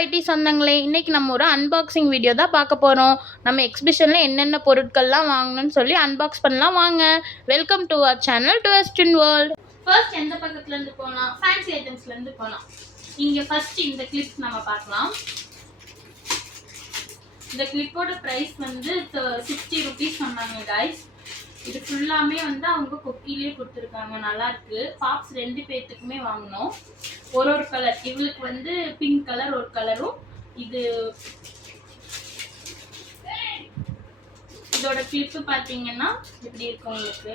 ID சொந்தங்களே, இன்னைக்கு நம்ம ஒரு அன்பாக்சிங் வீடியோ தான் பார்க்க போறோம். நம்ம எக்ஸிபிஷன்ல என்னென்ன பொருட்கள்லாம் வாங்கணும்னு சொல்லி அன்பாக்ஸ் பண்ணலாம் வாங்க. Welcome to our channel twist in world. First எந்த பக்கத்துல இருந்து போலாம்? ஃபேன்சி ஐட்டம்ஸ்ல இருந்து போலாம். இங்க ஃபர்ஸ்ட் இந்த கிளிப் நம்ம பார்க்கலாம். இந்த கிளிப்போட பிரைஸ் வந்து 60 ரூபீஸ் சொன்னாங்க गाइस. இது ஃபுல்லாமே வந்து அவங்க கொக்கிலே கொடுத்துருக்காங்க. நல்லா இருக்கு. பாப்ஸ் 2 பேத்துக்குமே வாங்கணும். ஒரு கலர். இவளுக்கு வந்து பிங்க் கலர் ஒரு கலரும். இதோட கிளிப் பாத்தீங்கன்னா இப்படி இருக்கும். உங்களுக்கு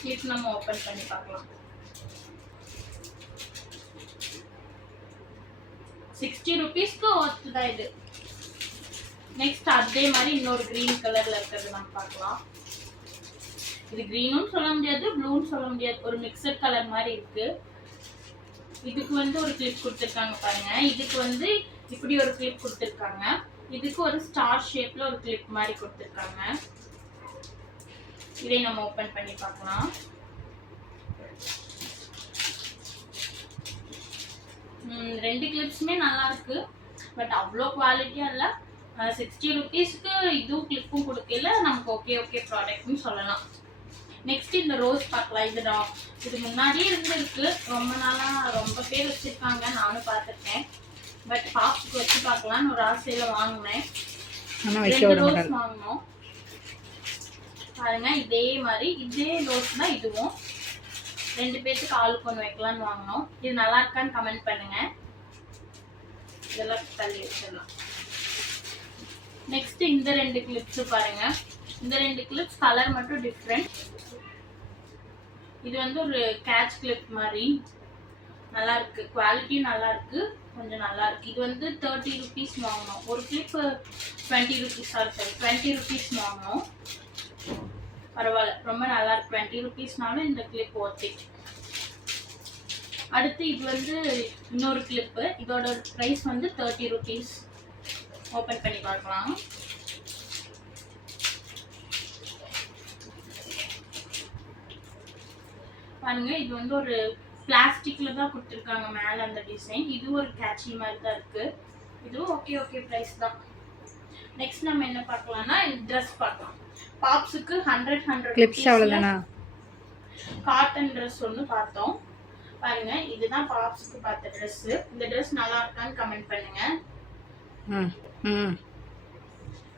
கிளிப் நம்ம ஓபன் பண்ணி பார்க்கலாம். 60 ரூபீஸ்க்கு ஒர்த் தான் இது. நெக்ஸ்ட் அதே மாதிரி இன்னொரு கிரீன் கலர்ல இருக்கிறது நம்ம பார்க்கலாம். இது கிரீனும் சொல்ல முடியாது, ப்ளூன்னு சொல்ல முடியாது, ஒரு மிக்சட் கலர் மாதிரி இருக்கு. இதுக்கு வந்து ஒரு கிளிப் கொடுத்துருக்காங்க பாருங்க. இதுக்கு வந்து இப்படி ஒரு கிளிப் கொடுத்துருக்காங்க. இதுக்கு ஒரு ஸ்டார் ஷேப்ல ஒரு கிளிப் மாதிரி கொடுத்துருக்காங்க. இதை நம்ம ஓபன் பண்ணி பார்க்கலாம். ரெண்டு கிளிப்ஸுமே நல்லா இருக்கு. பட் அவ்வளோ குவாலிட்டியா இல்லை. 60 ரூபீஸ்க்கு இதுவும் கிளிப்பும் கொடுக்கல. நமக்கு ஓகே ப்ராடக்ட்னு சொல்லலாம். நெக்ஸ்ட் இந்த ரோஸ் பார்க்கலாம். இது முன்னாடியே இருந்திருக்கு. ரொம்ப நாளா ரொம்ப பேர் வச்சிருக்காங்க. நானும் பார்த்துருக்கேன். பட் பாப்ஸுக்கு வச்சு பார்க்கலான்னு ஒரு ஆசையில வாங்கினேன். 2 ரோஸ் வாங்கினோம் பாருங்க. இதே மாதிரி இதே ரோஸ் தான் இதுவும். 2 பேத்துக்கு ஆளுக்கு ஒன்று வைக்கலான்னு வாங்கினோம். இது நல்லா இருக்கான்னு கமெண்ட் பண்ணுங்க. இதெல்லாம் தள்ளி வச்சிடலாம். நெக்ஸ்ட் இந்த 2 கிளிப்ஸ் பாருங்க. இந்த 2 கிளிப்ஸ் கலர் மட்டும் டிஃப்ரெண்ட். இது வந்து ஒரு கேட்ச் கிளிப் மாதிரி நல்லா இருக்கு. குவாலிட்டியும் நல்லா இருக்கு, கொஞ்சம் நல்லா இருக்கு. இது வந்து 30 ரூபீஸ் வாங்கணும். ஒரு கிளிப் 20 ரூபீஸ். சரி 20 ரூபீஸ் வாங்கணும். பரவாயில்ல, ரொம்ப நல்லா இருக்கு. 20 ரூபீஸ்னாலும் இந்த கிளிப் ஒர்த்தி. அடுத்து இது வந்து இன்னொரு கிளிப்பு. இதோட ப்ரைஸ் வந்து 30 ரூபீஸ். ஓப்பன் பண்ணி பார்க்கலாம். பாருங்க, இது வந்து ஒரு பிளாஸ்டிக்ல தான் கொடுத்துருக்காங்க மேல அந்த டிசைன். இது ஒரு கேட்சி மாதிரி தான் இருக்கு. இதுவும் ஓகே பிரைஸ் தான். நெக்ஸ்ட் நம்ம என்ன பார்க்கலாம்னா இந்த ட்ரெஸ் பார்க்கலாம். பாப்ஸுக்கு 100 கிளிப்ஸ் அவ்வளவுதானா? காட்டன் ட்ரெஸ் ஒன்று பார்த்தோம் பாருங்க. இதுதான் பாப்ஸுக்கு பார்த்த ட்ரெஸ். இந்த ட்ரெஸ் நல்லா இருக்கான்னு கமெண்ட் பண்ணுங்க.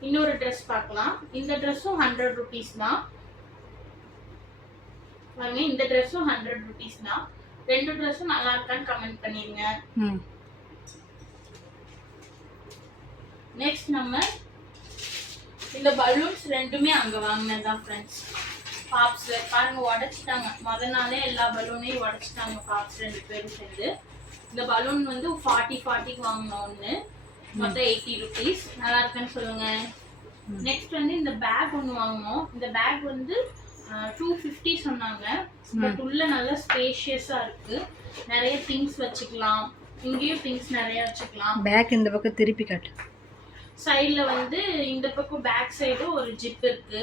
இன்னொரு ட்ரெஸ் பார்க்கலாம். இந்த ட்ரெஸ்ஸும் 100 ரூபீஸ் தான் பாருங்க. இந்த ட்ரெஸ்ஸும் 100 ரூபீஸ் தான். 2 ட்ரெஸ்ஸும் நல்லா இருக்கான்னு கமெண்ட் பண்ணிருங்க. நெக்ஸ்ட் நம்ம இந்த பலூன்ஸ் ரெண்டுமே அங்க வாங்கினதுதான் ஃப்ரெண்ட்ஸ். பாப்ஸ் பாருங்க உடைச்சிட்டாங்க. முத நாளே எல்லா பலூனையும் உடைச்சிட்டாங்க பாப்ஸ் 2 பேரும் சேர்ந்து. இந்த பலூன் வந்து 40க்கு வாங்கினோம் ஒன்று. மொத்தம் 80 ரூபீஸ். நல்லா இருக்குன்னு சொல்லுங்க. நெக்ஸ்ட் வந்து இந்த பேக் ஒன்று வாங்கினோம். இந்த பேக் வந்து 250 சொன்னாங்க. பட் உள்ள நல்ல ஸ்பேஷியஸா இருக்கு. நிறைய திங்ஸ் வச்சுக்கலாம். இங்கேயும் திங்ஸ் நிறைய வச்சுக்கலாம். பேக் இந்த பக்கம் திருப்பி காட்டு. சைடுல வந்து இந்த பக்கம் பேக் சைடு ஒரு ஜிப் இருக்கு.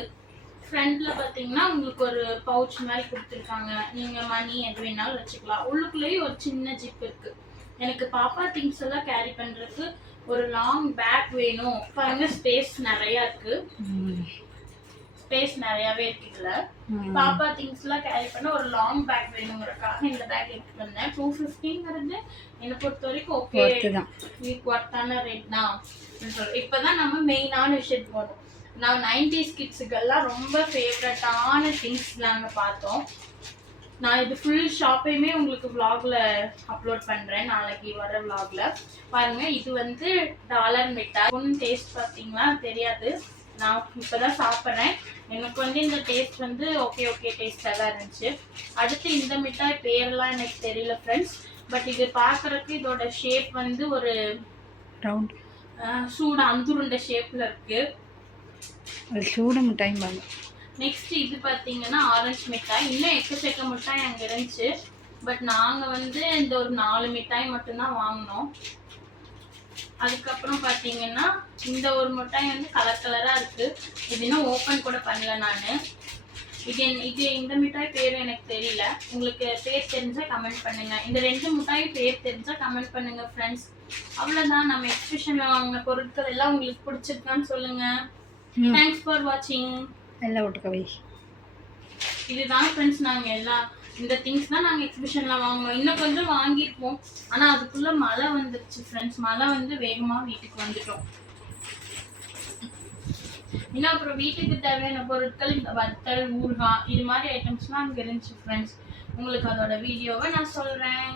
ஃப்ரண்ட்ல பாத்தீங்கன்னா உங்களுக்கு ஒரு பவுச் மாதிரி கொடுத்துருக்காங்க. நீங்க மணி எது வேணாலும் வச்சுக்கலாம். உள்ளுக்குள்ளேயும் ஒரு சின்ன ஜிப் இருக்கு. எனக்கு பாப்பா திங்ஸ் எல்லாம் கேரி பண்றதுக்கு ஒரு லாங் பேக் வேணும் பாருங்க. ஸ்பேஸ் நிறைய இருக்கு. ஸ்பேஸ் நிறையவே இருக்குல்ல. பாப்பா திங்ஸ் எல்லாம் கேரி பண்ண ஒரு லாங் பேக் வேணுங்கிறதுக்காக இந்த பேக் எடுத்து வந்தேன். 250ங்கிறது என்னை பொறுத்த வரைக்கும் ஓகே தான். இதுக்கு ஒர்த்தான ரேட் தான். இப்பதான் நம்ம மெயினான விஷயத்துக்கு போகணும். நான் 90s கிட்ஸுக்கெல்லாம் ரொம்ப ஃபேவரட்டான திங்ஸ் நாங்கள் பார்த்தோம். நான் இது ஃபுல் ஷாப்பையுமே உங்களுக்கு vlogல அப்லோட் பண்றேன் நாளைக்கு வர vlogல. பாருங்க, இது வந்து டாலர் மிட்டாய். ஒன்றும் டேஸ்ட் பார்த்தீங்களா தெரியாது. நான் இப்பதான் சாப்பிட்றேன். எனக்கு வந்து இந்த டேஸ்ட் வந்து ஓகே டேஸ்டாக தான் இருந்துச்சு. அடுத்து இந்த மிட்டாய் பேரெல்லாம் எனக்கு தெரியல ஃப்ரெண்ட்ஸ். பட் இது பார்க்கறதுக்கு இதோட ஷேப் வந்து ஒரு ரவுண்ட் சூட அந்துருண்ட ஷேப்ல இருக்கு. அது சூட மிட்டாய் பாருங்க. நெக்ஸ்ட் இது பார்த்தீங்கன்னா ஆரஞ்சு மிட்டாய். இன்னும் எக்கச்சக்க மிட்டாய் அங்கே இருந்துச்சு. பட் நாங்கள் வந்து இந்த ஒரு 4 மிட்டாய் மட்டும்தான் வாங்கினோம். அதுக்கப்புறம் பார்த்தீங்கன்னா இந்த ஒரு மிட்டாய் வந்து கலர் கலராக இருக்கு. இது இன்னும் ஓப்பன் கூட பண்ணல நான். இது இந்த மிட்டாய் பேர் எனக்கு தெரியல. உங்களுக்கு பேர் தெரிஞ்சா கமெண்ட் பண்ணுங்க. இந்த 2 மிட்டாய் பேர் தெரிஞ்சா கமெண்ட் பண்ணுங்க ஃப்ரெண்ட்ஸ். அவ்வளவுதான். நம்ம எக்ஸிபிஷன்ல வாங்கின பொருட்கள் எல்லாம் உங்களுக்கு பிடிச்சிருக்கான்னு சொல்லுங்க. தேங்க்ஸ் ஃபார் வாட்சிங். எல்லாம் ஒட்டுக்கவை. இதுதான் ஃப்ரெண்ட்ஸ் நாங்க எல்லாம் இந்த திங்ஸ் தான் நாங்க எக்ஸிபிஷன்ல வாங்குவோம். இன்னும் கொஞ்சம் வாங்கியிருப்போம். ஆனா அதுக்குள்ள மழை வந்துருச்சு ஃப்ரெண்ட்ஸ். மழை வந்து வேகமா வீட்டுக்கு வந்துட்டோம். இன்னும் அப்புறம் வீட்டுக்கு தேவையான பொருட்கள் இந்த வத்தல், ஊறுகாய் இது மாதிரி ஐட்டம்ஸ்லாம் அங்கே இருந்துச்சு ஃப்ரெண்ட்ஸ். உங்களுக்கு அதோட வீடியோவை நான் சொல்கிறேன்.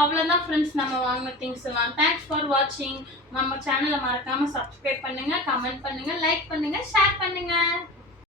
அவ்வளோதான் ஃப்ரெண்ட்ஸ் நம்ம வாங்கின திங்ஸ் எல்லாம். தேங்க்ஸ் ஃபார் வாட்சிங். நம்ம சேனலை மறக்காமல் சப்ஸ்கிரைப் பண்ணுங்கள், கமெண்ட் பண்ணுங்கள், லைக் பண்ணுங்கள், ஷேர் பண்ணுங்கள்.